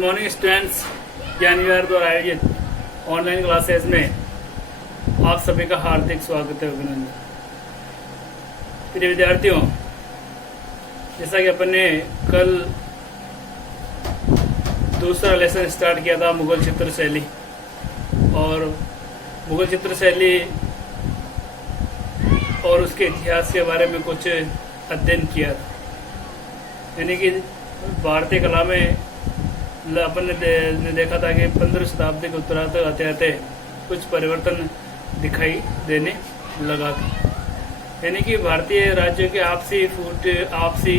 Morning students, ज्ञान विहार द्वारा आयोजित ऑनलाइन क्लासेस में आप सभी का हार्दिक स्वागत है, अभिनंदन। प्रिय विद्यार्थियों, जैसा कि अपन ने कल दूसरा लेसन स्टार्ट किया था मुगल चित्र शैली, और मुगल चित्र शैली और उसके इतिहास के बारे में कुछ अध्ययन किया था। यानी कि भारतीय कला में अपन ने देखा था कि 15वीं शताब्दी के उत्तरार्ध आते आते कुछ परिवर्तन दिखाई देने लगा था। यानी कि भारतीय राज्यों के आपसी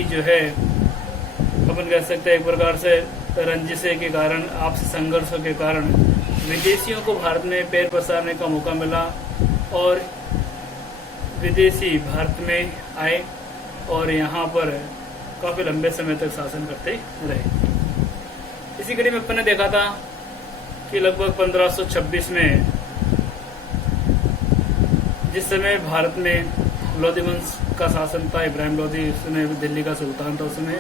जो है अपन कह सकते हैं एक प्रकार से रंजिशे के कारण, आपसी संघर्षों के कारण विदेशियों को भारत में पैर पसारने का मौका मिला और विदेशी भारत में आए और यहाँ पर काफी लंबे समय तक शासन करते रहे। इसी कड़ी में अपन ने देखा था कि लगभग 1526 में, जिस समय भारत में लोधी वंश का शासन था, इब्राहिम लोधी उस समय दिल्ली का सुल्तान था, उस समय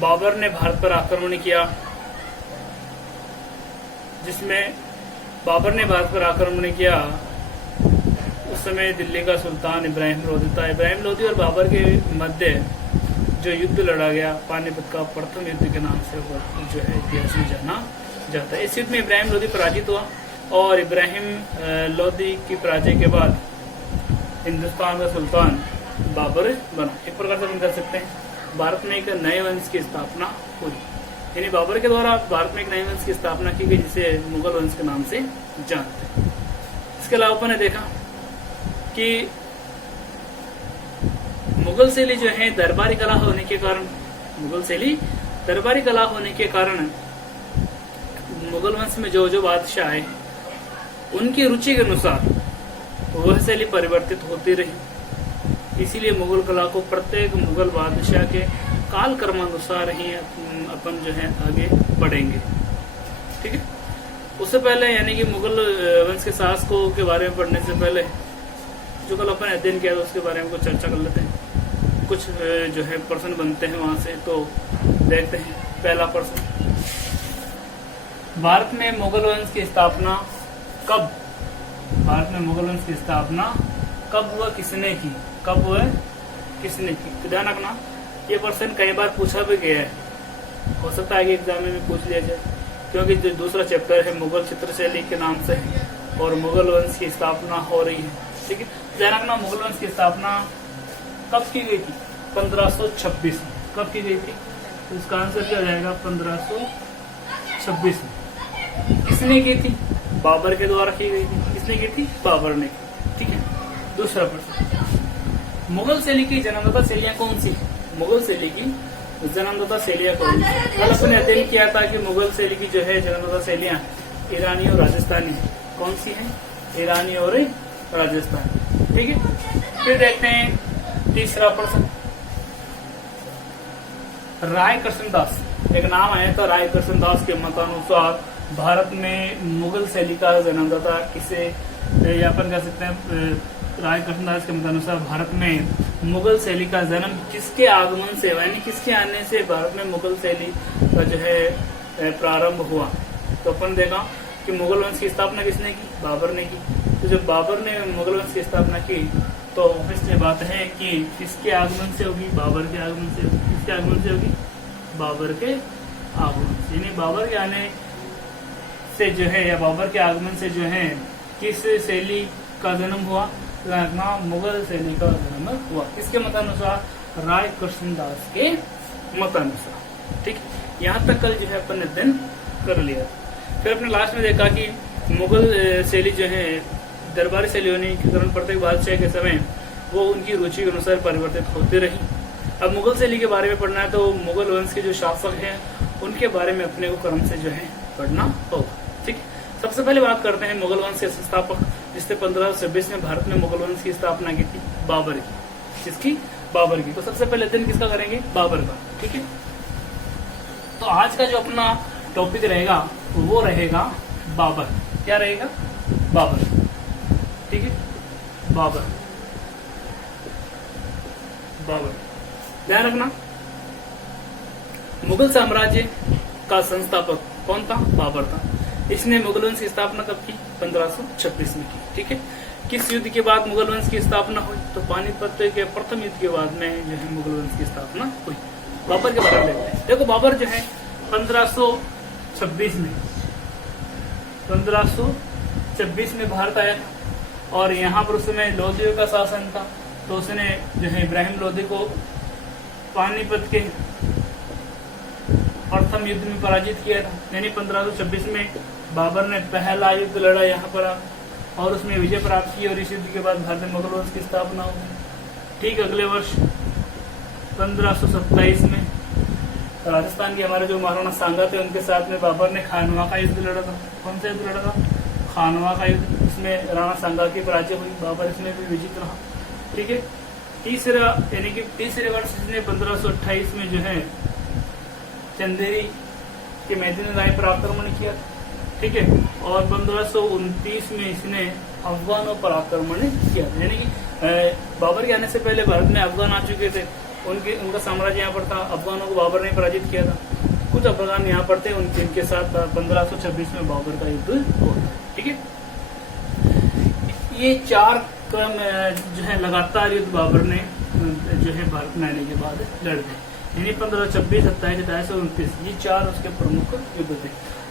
बाबर ने भारत पर आक्रमण किया, जिसमें बाबर ने भारत पर आक्रमण किया। उस समय दिल्ली का सुल्तान इब्राहिम लोधी था। इब्राहिम लोधी और बाबर के मध्य जो युद्ध लड़ा गया, पानीपत का प्रथम युद्ध के नाम से जो है इतिहास में जाना जाता है। इस युद्ध में इब्राहिम लोधी पराजित हुआ और इब्राहिम लोधी की पराजय के बाद हिंदुस्तान का सुल्तान बाबर बना। एक प्रकार से हम कह सकते हैं भारत में एक नए वंश की स्थापना हुई। यानी बाबर के द्वारा भारत में एक नए वंश की स्थापना की गई, जिसे मुगल वंश के नाम से जानते हैं। इसके अलावा अपन ने देखा कि मुगल शैली जो है दरबारी कला होने के कारण, मुगल वंश में जो बादशाह आए उनकी रुचि के अनुसार वह शैली परिवर्तित होती रही। इसीलिए मुगल कला को प्रत्येक मुगल बादशाह के काल क्रमानुसार ही अपन जो है आगे बढ़ेंगे। ठीक है। उससे पहले यानी कि मुगल वंश के शासकों के बारे में पढ़ने से पहले जो कल अपन अध्ययन किया था उसके बारे में कुछ चर्चा कर लेते हैं। कुछ जो है प्रश्न बनते हैं वहां से, तो देखते हैं। पहला प्रश्न, भारत में मुगल वंश की स्थापना कब? कब व किसने की? तो ध्यान रखना, ये प्रश्न कई बार पूछा भी गया है, हो सकता है कि एग्जाम में भी पूछ लिया जाए, क्योंकि जो दूसरा चैप्टर है मुगल चित्रशैली के नाम से और मुगल वंश की स्थापना हो रही है। ठीक है, ध्यान रखना, मुगल वंश की स्थापना कब की गई थी? 1526 में। कब की गई थी? तो इसका आंसर क्या हो जाएगा? 1526 में। किसने की थी? बाबर के द्वारा की गई थी। किसने की थी? बाबर ने की। ठीक है। दूसरा प्रश्न, मुगल शैली की जन्मदाता शैलियां कौन सी? मुगल शैली की जन्मदाता शैलियां कौन सी? कल अपने अध्ययन किया था कि मुगल शैली की जो है जन्मदाता शैलियां ईरानी और राजस्थानी कौन सी है? ईरानी और राजस्थानी। ठीक है। फिर देखते हैं तीसरा प्रश्न, राय कृष्णदास, एक नाम आया था राय कृष्णदास के मतानुसार भारत में मुगल शैली का जन्मदाता किसे, या अपन कह सकते हैं राय कृष्णदास के मतानुसार भारत में मुगल शैली का जन्म किसके आगमन से, यानी किसके आने से भारत में मुगल शैली का जो है प्रारंभ हुआ? तो अपन देखा कि मुगल वंश की स्थापना किसने की? बाबर ने की। तो जब बाबर ने मुगल वंश की स्थापना की तो ऑब्वियसली बात है कि किसके आगमन से होगी? बाबर के आगमन से। किसके आगमन से होगी? बाबर के आगमन से। यानी बाबर के आने से जो है, या बाबर के आगमन से जो है किस शैली का जन्म हुआ? मुगल शैली का जन्म हुआ। किसके मतानुसार? राय कृष्णदास के मतानुसार। ठीक, यहाँ तक कल जो है अपन ने अध्ययन कर लिया। फिर अपने लास्ट में देखा कि मुगल शैली जो है दरबारी शैली होने के कारण प्रत्येक बादशाह के समय वो उनकी रुचि के अनुसार परिवर्तित होती रही। अब मुगल शैली के बारे में पढ़ना है तो मुगल वंश के जो शासक हैं उनके बारे में अपने को क्रम से जो है पढ़ना होगा। ठीक, सबसे पहले बात करते हैं मुगल वंश के संस्थापक, जिसने 1526 में भारत में मुगल वंश की स्थापना की थी, बाबर की। जिसकी? बाबर की। तो सबसे पहले अध्ययन किसका करेंगे? बाबर का। ठीक है। तो आज का जो अपना टॉपिक रहेगा वो रहेगा बाबर। क्या रहेगा? बाबर। ठीक है, बाबर। ध्यान रखना, मुगल साम्राज्य का संस्थापक कौन था? बाबर था। इसने मुगल वंश की स्थापना कब की? 1526 में की। ठीक है। किस युद्ध के बाद मुगल वंश की स्थापना हुई? तो पानीपत के प्रथम युद्ध के बाद में जो है मुगल वंश की स्थापना हुई। बाबर के बारे में देखते हैं। देखो बाबर जो है 1526 में भारत आया था और यहाँ पर उस समय लोधियों का शासन था। तो उसने जो है इब्राहिम लोधी को पानीपत के प्रथम युद्ध में पराजित किया था। यानी 1526 में बाबर ने पहला युद्ध लड़ा यहाँ पर और उसमें विजय प्राप्त की और इस युद्ध के बाद भारत में मुगल वंश की स्थापना हो गई। ठीक अगले वर्ष 1527 में राजस्थान के हमारे जो महाराणा सांगा थे उनके साथ में बाबर ने खानवा का युद्ध लड़ा था। कौन सा युद्ध लड़ा था? खानवा का युद्ध। इसमें राणा सांगा की पराजय हुई। बाबर इसमें भी विजित रहा। ठीक है। तीसरा यानी कि तीसरे वर्ष इसने 1528 में जो है चंदेरी के मैदानी राय पर आक्रमण किया। ठीक है। और 1529 में इसने अफगानों पर आक्रमण किया। यानी कि बाबर के आने से पहले भारत में अफगान आ चुके थे। उनका साम्राज्य यहाँ पर था। अफगानों को बाबर ने पराजित किया था। कुछ अफगान यहाँ पर थे, उनके साथ 1526 में बाबर का युद्ध हुआ। ठीक है। ये 4 क्रम जो है लगातार युद्ध बाबर ने जो है भारत में आने के बाद लड़े। यानी 1526, 27, 28 और 29 ये 4 उसके प्रमुख युद्ध थे।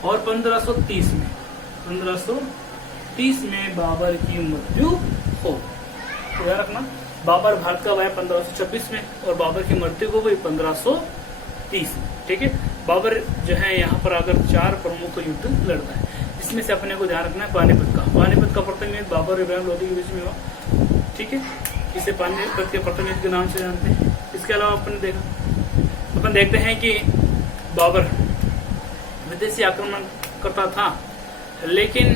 और 1530 में बाबर की मृत्यु हो। याद रखना बाबर भारत का आया 1526 में और बाबर की मृत्यु हो गई 1530 में। ठीक है। बाबर जो है यहाँ पर आकर 4 प्रमुख युद्ध लड़ता है। इसमें से अपने को ध्यान रखना है पानीपत का प्रथम युद्ध बाबर और इब्राहिम लोधी के बीच में हुआ। ठीक है। इसे पानीपत के प्रथम युद्ध के नाम से जानते हैं। इसके अलावा अपन देखते हैं कि बाबर विदेशी आक्रमण करता था, लेकिन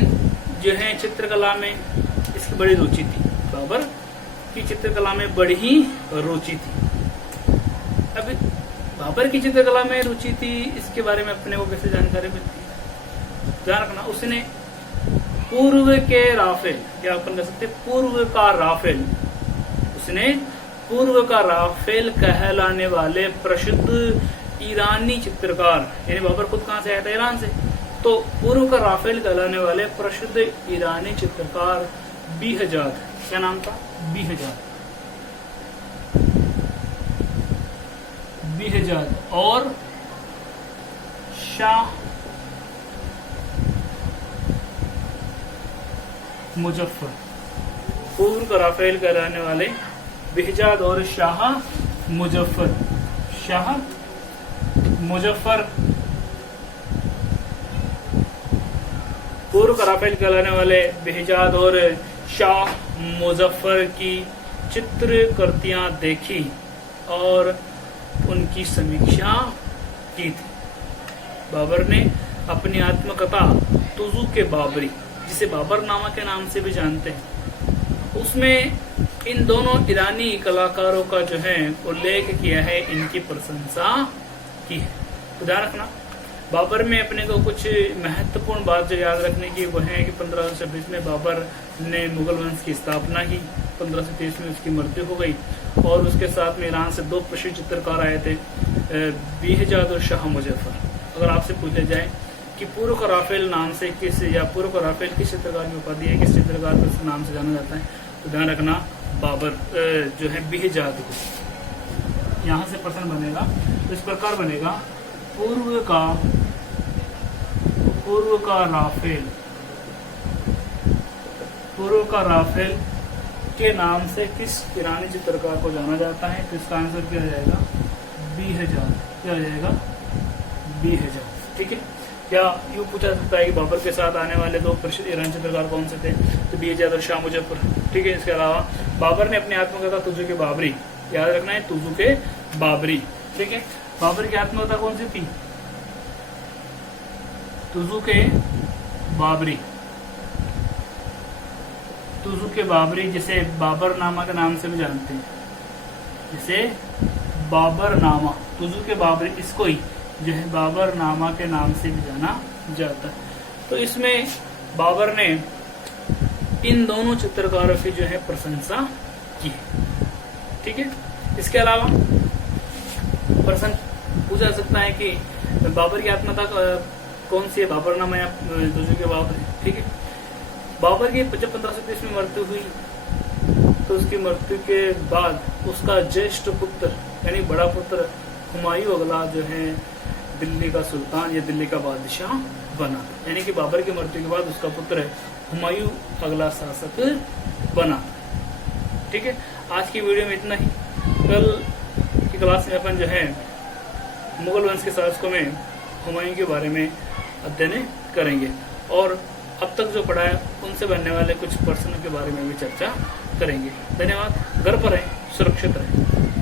जो है चित्रकला में इसकी बड़ी रुचि थी। बाबर की चित्रकला में बड़ी ही रुचि थी। अब बाबर की चित्रकला में रुचि थी, इसके बारे में अपने को कैसे जानकारी मिलती है? ध्यान रखना, उसने पूर्व के राफेल, क्या अपन कह सकते पूर्व का राफेल, उसने पूर्व का राफेल कहलाने वाले प्रसिद्ध ईरानी चित्रकार, यानी बाबर खुद कहां से आया था? ईरान से। तो पूर्व का राफेल कहलाने वाले प्रसिद्ध ईरानी चित्रकार बेहजाद, क्या नाम था? बेहजाद और शाह मुजफ्फर, पूर्व का राफेल कहलाने वाले बेहजाद और शाह मुजफ्फर पूर्व का राफेल कहलाने वाले बेहजाद और शाह मुजफ्फर की चित्रकृतियां देखी और उनकी समीक्षा की थी। बाबर ने अपनी आत्मकथा तुजू के बाबरी, जिसे बाबरनामा के नाम से भी जानते हैं, उसमें इन दोनों ईरानी कलाकारों का जो है उल्लेख किया है, इनकी प्रशंसा की है। तो ध्यान रखना बाबर में अपने को कुछ महत्वपूर्ण बात जो याद रखने की वो है कि 1526 में बाबर ने मुगल वंश की स्थापना की। 1523 में उसकी मृत्यु हो गई और उसके साथ में ईरान से 2 प्रसिद्ध चित्रकार आए थे, बेहजाद और शाह मुजफ्फर। अगर आपसे पूछा जाए कि पूर्व का राफेल नाम से किस चित्रकार की उपाधि है, किस चित्रकार को इस नाम से जाना जाता है, तो ध्यान रखना बाबर जो है बेहजाद को। यहाँ से प्रश्न बनेगा तो इस प्रकार बनेगा, पूर्व का राफेल के नाम से किस ईरानी चित्रकार को जाना जाता है? तो इसका आंसर क्या हो जाएगा? बेहजाद। क्या हो जाएगा? बेहजाद। ठीक है। क्या यूँ पूछा सकता है कि बाबर के साथ आने वाले 2 प्रसिद्ध ईरानी चित्रकार कौन से थे? तो बेहजाद और शाह मुजफ्फर। ठीक है। इसके अलावा बाबर ने अपनी आत्मकथा तुजू के बाबरी, याद रखना है तुजू के बाबरी। ठीक है। बाबर की आत्मकथा कौन सी थी? तुजू के जिसे बाबरनामा के नाम से भी जानते हैं, जिसे बाबरनामा, तुजू के बाबरी, इसको ही जो है बाबरनामा के नाम से भी जाना जाता है। तो इसमें बाबर ने इन दोनों चित्रकारों की जो है प्रशंसा की। ठीक है। इसके अलावा प्रश्न पूछा सकता है कि बाबर की आत्मकथा कौन सी है? बाबरनामा या दुर्जों के बाबर, ठीक है। बाबर की जब 1530 में मृत्यु हुई तो उसकी मृत्यु के बाद उसका ज्येष्ठ पुत्र यानी बड़ा पुत्र हुमायूं अगला जो है दिल्ली का सुल्तान या दिल्ली का बादशाह बना। यानी कि बाबर की मृत्यु के बाद उसका पुत्र हुमायूं अगला शासक बना। ठीक है, आज की वीडियो में इतना ही। कल की क्लास में अपन जो है मुगल वंश के शासकों में हुमायूं के बारे में अध्ययन करेंगे और अब तक जो पढ़ा है उनसे बनने वाले कुछ प्रश्नों के बारे में भी चर्चा करेंगे। धन्यवाद। घर पर रहें, सुरक्षित रहें।